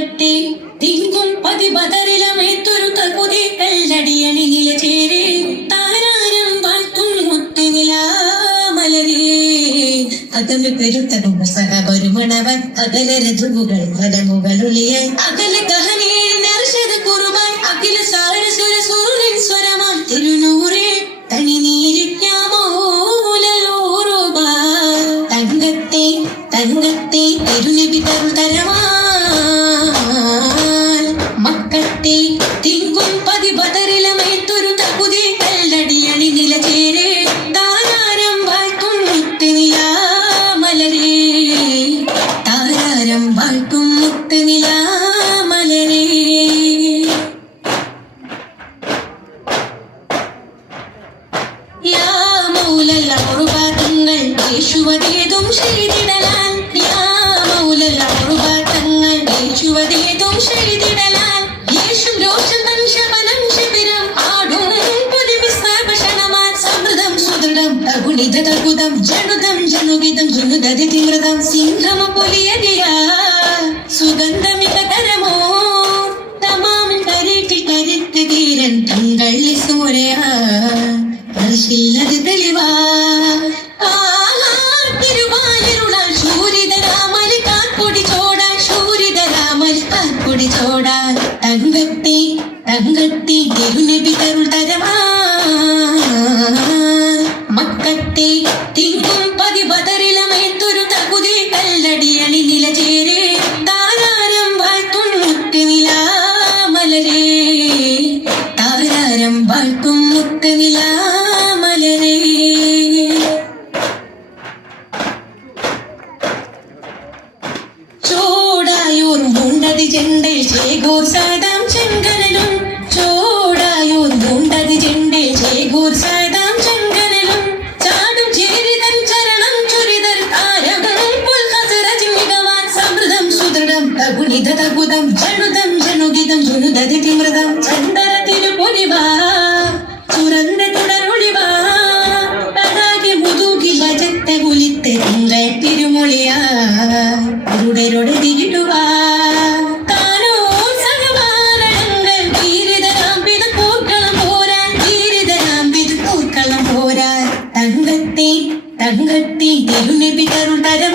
തങ്കത്തെ തിങ്കും പതിപതറിലമേത്തൊരു തകുതി കല്ലടിയണി നിലചേരെ താരാരം വാഴ്ത്തും മുത്തുനിലാമലരേ അകല് പെരുത്തകും സഹപരുമണവൻ അകലര ധ്രുവുകൾ പദമുകളുളിയായി അകല കഹനേ നർശത കുറുമായി അഖില സാരസ്വര സൂര്യൻ സ്വരമായി തിരുനൂറേ തനി നീരിക്കാമോലൂറുക തങ്കത്തെ തങ്കത്തെ തിരുനബി തരുൾ തരമാ മക്കത്തെ തിങ്കും പതിപതറിലമേത്തൊരു തകുതി കല്ലടിയണി നിലചേരെ താരാരം വാഴ്ത്തും മുത്തുനിലാമലരേ താരാരം വാഴ്ത്തും മുത്തുനിലാമലരേ യാ മൗലൽ ഔറുബാതങ്ങൾ യേശുവതേതും ചെയ്തിടലാൽ യാ മൗലൽ ഔറുബാതങ്ങൾ യേശുവതേതും ചെയ്തിടലാൽ യേശു രോഷം തൻ ശബനം ശിബിരം ആടും പുലിവിസ്താപക്ഷണമാൻ സമൃദ്ധം സുദൃഢം തകുണിത തകുതം ജനുദം ജനുഗിതം ജനുദതി തിമൃതം സിംഹമ പുലിയതിയാ സുഗന്ധമിക തരമോ തമാമിൽ കരട്ടിൽ കരുത്ത് തീരൻ തങ്ങൾ സൂരയാ പരിശീലത് തെളിവാ തിരുവായൂരുളാൽ ശൂരിതരാമലി കാൽപ്പൊടി ചോടാൻ ശൂരിതരാമലി കാൽപ്പൊടി ചോടാൻ തങ്കത്തെ തങ്കത്തെ തിരുനബി തരുൾ തരമാ മക്കത്തെ തിങ്കും പതിപതറിലമേത്തൊരു തകുതി കല്ലടിയണി നിലചേരെ താരാരം വാഴ്ത്തും മുത്തുനിലാമലരേ താരാരം വാഴ്ത്തും മുത്തുനിലാമലരേ ചോടായൂർ മൂണ്ടതി ചെണ്ടൽ ചേകൂർ സാദാം ചെങ്കനലും ചോടായൂർ മൂണ്ടതി ചെണ്ടൽ ചേകൂർ സാദാം ചെങ്കനലും ചാടും ചിരിതൻ ചരണം ചുരിതർ താരകം പുൽഹസരജ് മികവാൻ സമൃദ്ധം സുദൃഢം തകുണിത തകുതം ജനുദം ജനുഗിതം ജനുദതി തിമൃതം ചന്ദര തിരുപൊലിവാ തുറന്ന തുടരൊളിവാ തടാകി മുതുകി വജത്തെ കുലിത്തെ തിങ്കൾ തിരുമൊളിയാ ഉരുടരൊടെ തിരിടുവാ താനോ സഹവാരണങ്ങൾ ധീരിതരാമ്പിത പൂക്കളം പോരാൻ ധീരിതരാമ്പിത പൂക്കളം പോരാൻ തങ്കത്തെ തങ്കത്തെ തിരുനബി തരുൾ തരം